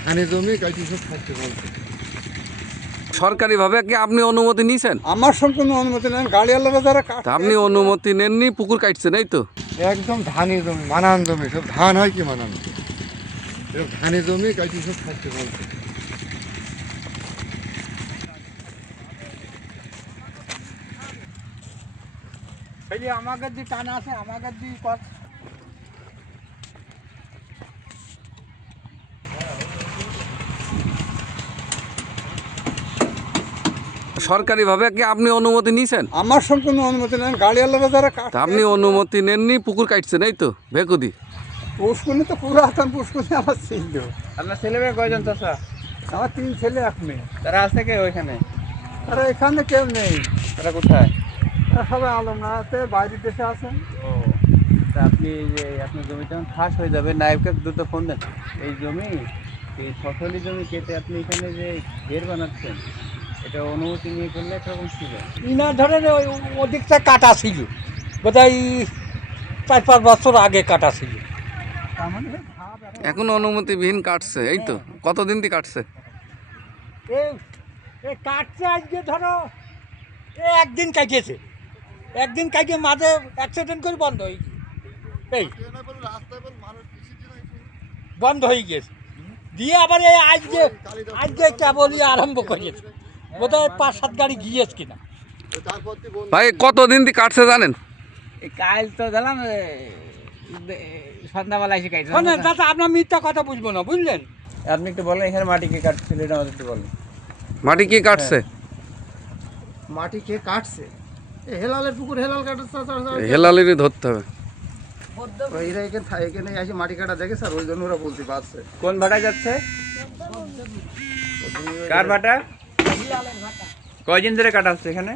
ধানে জমি কাটি সব বলছে। সরকারিভাবে কি আপনি অনুমতি নিয়েছেন আমার কোনো অনুমতি নেই গাড়িওয়ালারা যারা কাটছে। আপনি অনুমতি নেননি পুকুর কাটছেন এই তো। একদম ধানি জমি মানান জমি সব ধান হয় কি মানান? ধানে জমি কাটি সব খাচ্ছে বলছে। আমাকে যে টানা আছে আমাকে যে সরকারিভাবে কি আপনি অনুমতি নিয়েছেন আমার সঙ্গে কোনো অনুমতি নেই। গাড়িওয়ালারা যারা তা কাটছে আপনি অনুমতি নেননি পুকুর কাটছেন এই তো ভেকুদি। পুষ্কুনি তো পুরো পুরাতন পুষ্কুনি আমার ছিল। আপনার ছেলে মেয়ে কয়জন চাষা আমার তিন ছেলে এক মেয়ে। তারা আছে কে ওইখানে? তারা এখানে কেউ নেই। তারা কোথায়? তারা সবাই আলমনাতে বাইরের দেশে আছেন ও তা আপনি এই যে আপনার জমি যখন ফাঁস হয়ে যাবে নায়ককে দুটো ফোন দেন। এই জমি এই ফসলি জমি কেটে আপনি এখানে যে ঘের বানাচ্ছেন এটা অনুমতি নিয়ে করলে কীরকম ছিল? ইনা ধরেন ওই ওদিকটা কাটা ছিল। বোধহয় চার পাঁচ বছর আগে কাটা ছিল। তার মানে এখন অনুমতিবিহীন কাটছে এই তো। কতদিন দিয়ে কাটছে? কাটছে আজকে ধরো এ একদিন কাটিয়েছে। একদিন কাটিয়ে মাঝে অ্যাক্সিডেন্ট করে বন্ধ হয়ে গিয়ে এই বন্ধ হয়ে গিয়েছে। দিয়ে আবার এই আজকে আজকে কেবলই আরম্ভ করেছে। বোধহয় পাঁচ সাত গাড়ি গিয়েছে কিনা। ভাই কতদিন দিয়ে কাটছে জানেন? কাল তো দিলাম সন্ধ্যাবেলা এসে কাটছে। শোনেন দাদা আপনার মিথ্যা কথা বুঝব না বুঝলেন? আপনি একটু বলেন এখানে মাটি কে কাটছিল এটা আমাদের একটু বলেন। মাটি কি কাটছে? মাটি কে কাটছে? এ হেলালের পুকুর হেলাল কাটছে হেলালেরই ধরতে হবে। এরা এখানে এখানে এসে মাটি কাটা দেখে স্যার ওই জন্য ওরা বলতে পারছে। কোন ভাটায় যাচ্ছে? কার ভাটা? কয়দিন ধরে কাটা হচ্ছে এখানে।